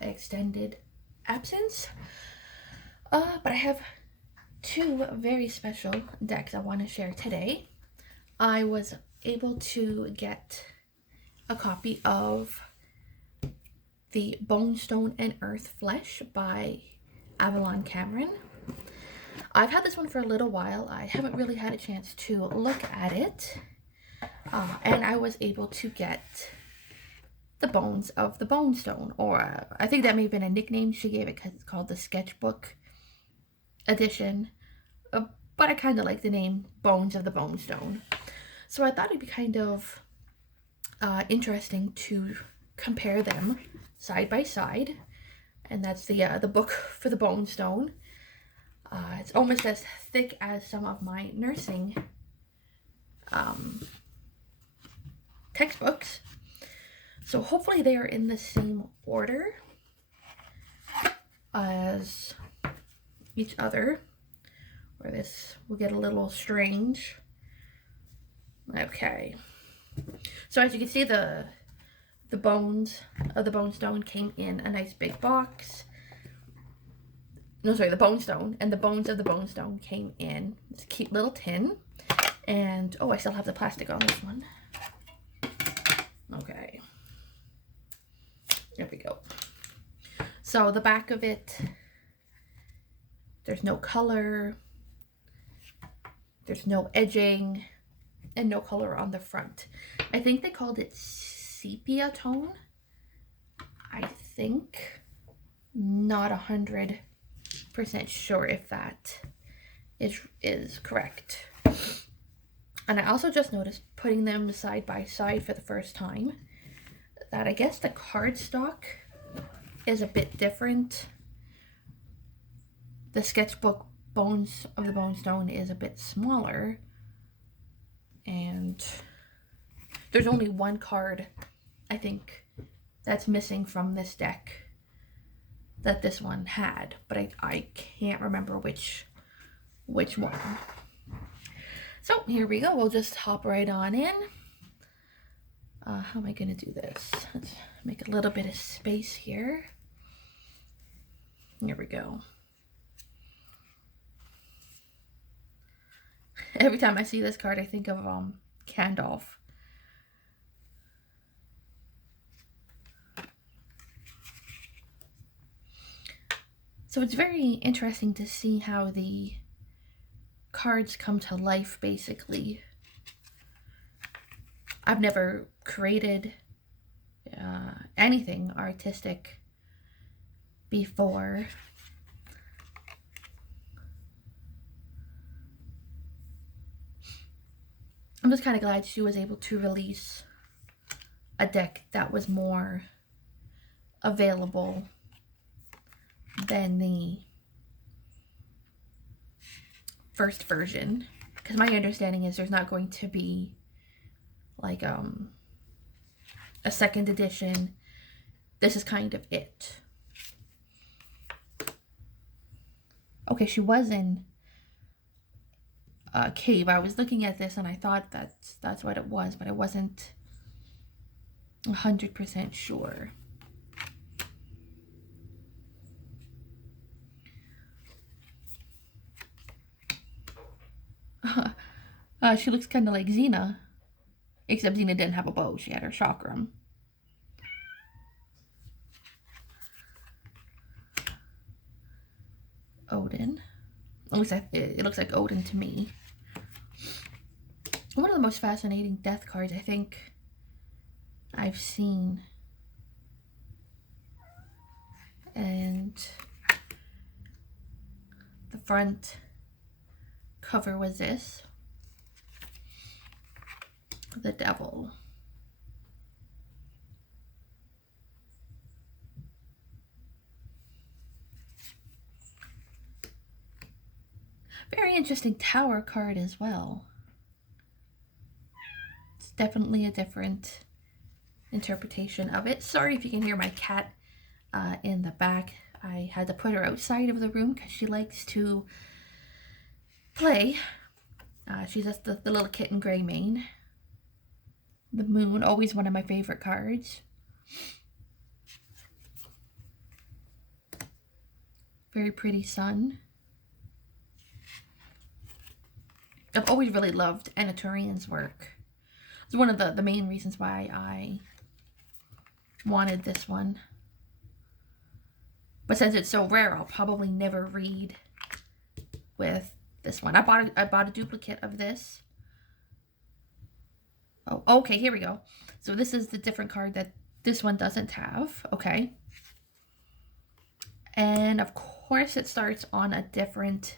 extended absence. But I have two very special decks I want to share today. I was able to get a copy of the Bonestone and Earthflesh by Avalon Cameron. I've had this one for a little while. I haven't really had a chance to look at it. And I was able to get the bones of the Bonestone, or I think that may have been a nickname she gave it because it's called the Sketchbook Edition. But I kind of like the name Bones of the Bonestone. So I thought it'd be kind of interesting to compare them side by side. And that's the book for the Bonestone. It's almost as thick as some of my nursing textbooks. So hopefully they are in the same order as each other, or this will get a little strange. Okay. So as you can see, the bones of the Bonestone came in a nice big box. No, sorry, the Bonestone and the bones of the Bonestone came in this cute little tin. And, oh, I still have the plastic on this one. Okay. There we go. So the back of it, there's no color, there's no edging, and no color on the front. I think they called it sepia tone. I think. Not 100% sure if that is correct. And I also just noticed, putting them side by side for the first time, that I guess the cardstock is a bit different. The sketchbook Bones of the Bonestone is a bit smaller, and there's only one card, I think, that's missing from this deck that this one had, but I can't remember which one. So here we go. We'll just hop right on in. How am I going to do this? Let's make a little bit of space here. Here we go. Every time I see this card, I think of Gandalf. So it's very interesting to see how the cards come to life, basically. I've never created anything artistic before. I'm just kind of glad she was able to release a deck that was more available than the first version, because my understanding is there's not going to be like a second edition. This is kind of it. Okay, she was in a cave. I was looking at this and I thought that's what it was, but I wasn't 100% sure. She looks kind of like Xena, except Xena didn't have a bow. She had her chakram. Odin. It looks like Odin to me. One of the most fascinating death cards I think I've seen. And the front cover was this. The Devil. Very interesting tower card as well. It's definitely a different interpretation of it. Sorry if you can hear my cat in the back. I had to put her outside of the room because she likes to play. She's just the little kitten gray mane. The Moon, always one of my favorite cards. Very pretty sun. I've always really loved Anatolian's work. It's one of the main reasons why I wanted this one. But since it's so rare, I'll probably never read with this one. I bought a duplicate of this. Oh, okay, here we go. So this is the different card that this one doesn't have. Okay. And of course it starts on a different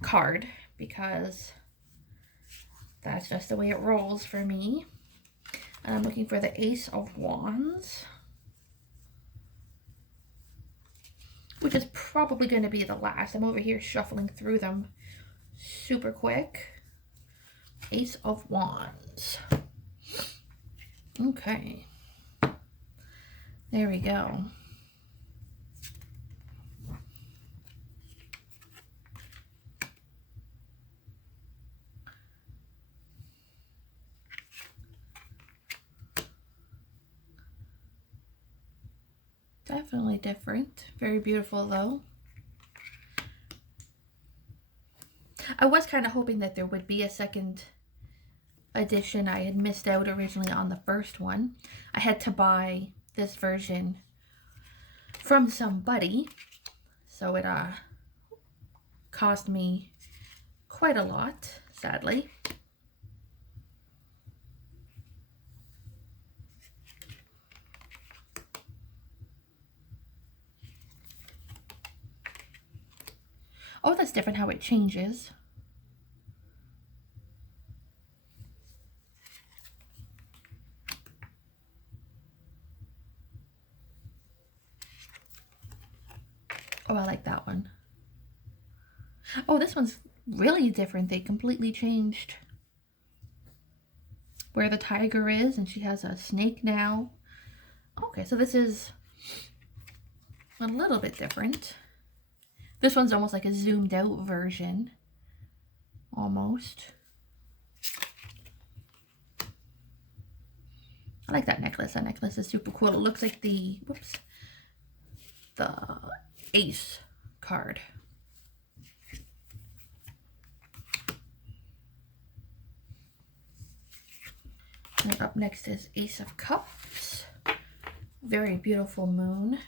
card because that's just the way it rolls for me. And I'm looking for the Ace of Wands, which is probably going to be the last. I'm over here shuffling through them super quick. Ace of Wands. Okay. There we go. Definitely different. Very beautiful though. I was kind of hoping that there would be a second edition. I had missed out originally on the first one. I had to buy this version from somebody, so it cost me quite a lot, sadly. Oh, that's different how it changes. Oh, I like that one. Oh, this one's really different. They completely changed where the tiger is, and she has a snake now. Okay, so this is a little bit different. This one's almost like a zoomed out version. Almost. I like that necklace. That necklace is super cool. It looks like the, whoops, the Ace card. And up next is Ace of Cups. Very beautiful moon.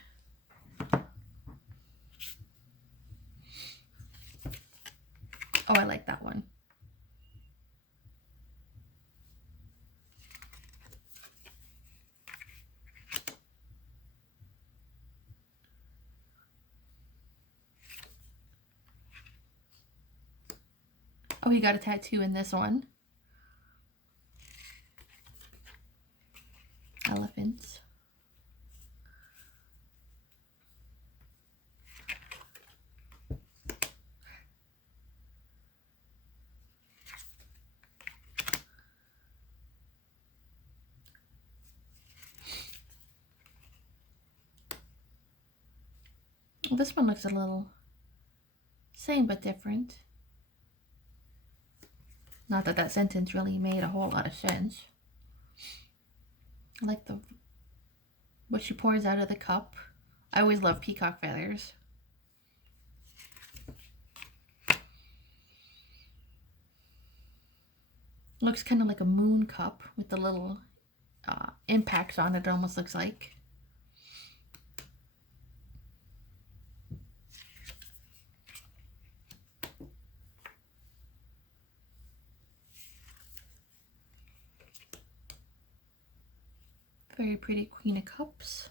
Oh, I like that one. Oh, he got a tattoo in this one. Elephants. Well, this one looks a little same but different. Not that that sentence really made a whole lot of sense. I like what she pours out of the cup. I always love peacock feathers. Looks kind of like a moon cup with the little impacts on it, almost looks like. Very pretty Queen of Cups.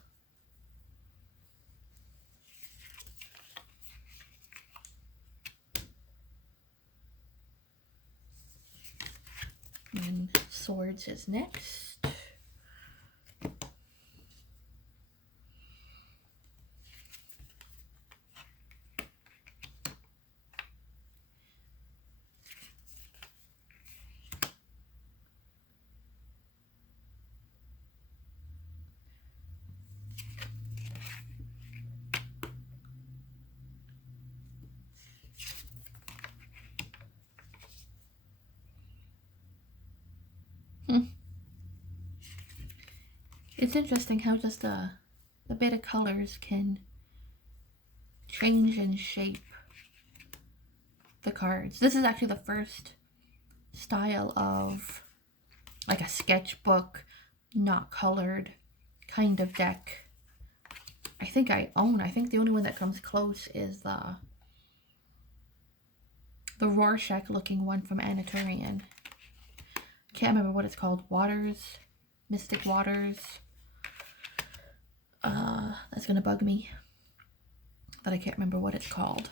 And Swords is next. It's interesting how just a bit of colors can change and shape the cards. This is actually the first style of like a sketchbook, not colored kind of deck I think I own. I think the only one that comes close is the Rorschach looking one from Anatolian. Can't remember what it's called. Waters, Mystic Waters. That's gonna bug me that I can't remember what it's called.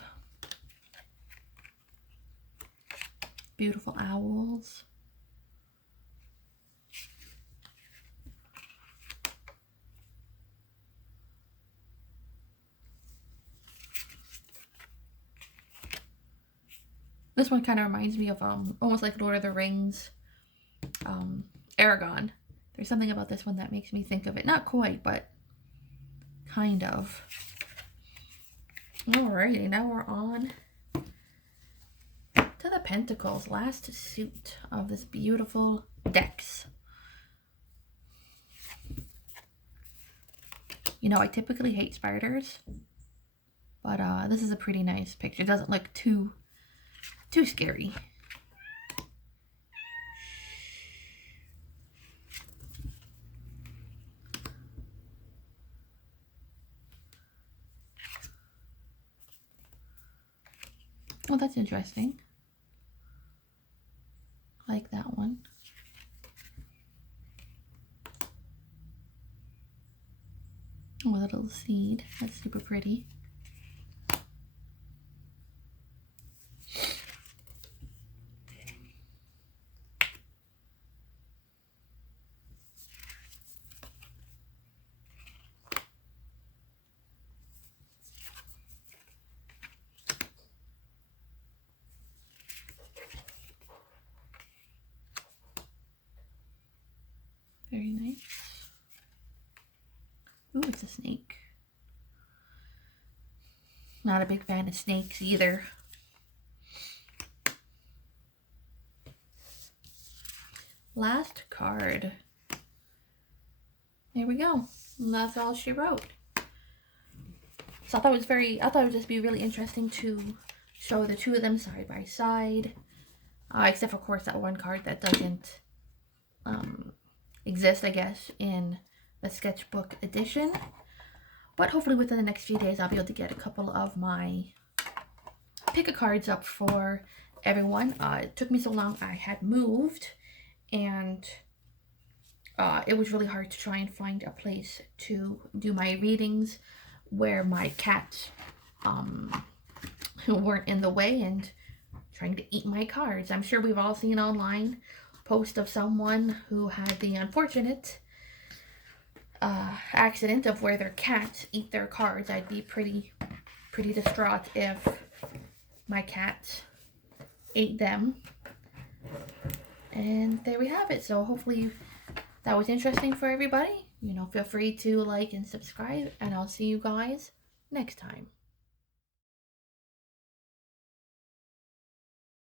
Beautiful owls. This one kind of reminds me of almost like Lord of the Rings, Aragon. There's something about this one that makes me think of it. Not quite, but kind of. Alrighty, now we're on to the Pentacles, last suit of this beautiful decks. You know, I typically hate spiders, but this is a pretty nice picture. It doesn't look too scary. Oh, that's interesting. I like that one. Oh, a little seed. That's super pretty. Very nice. Ooh, it's a snake. Not a big fan of snakes either. Last card. There we go. And that's all she wrote. So I thought it would just be really interesting to show the two of them side by side. Except for, of course, that one card that doesn't exist, I guess, in the sketchbook edition. But hopefully within the next few days I'll be able to get a couple of my pick-a-cards up for everyone. It took me so long. I had moved, and it was really hard to try and find a place to do my readings where my cats weren't in the way and trying to eat my cards. I'm sure we've all seen online post of someone who had the unfortunate accident of where their cats eat their cards. I'd be pretty distraught if my cat ate them. And there we have it. So hopefully that was interesting for everybody. You know, feel free to like and subscribe, and I'll see you guys next time.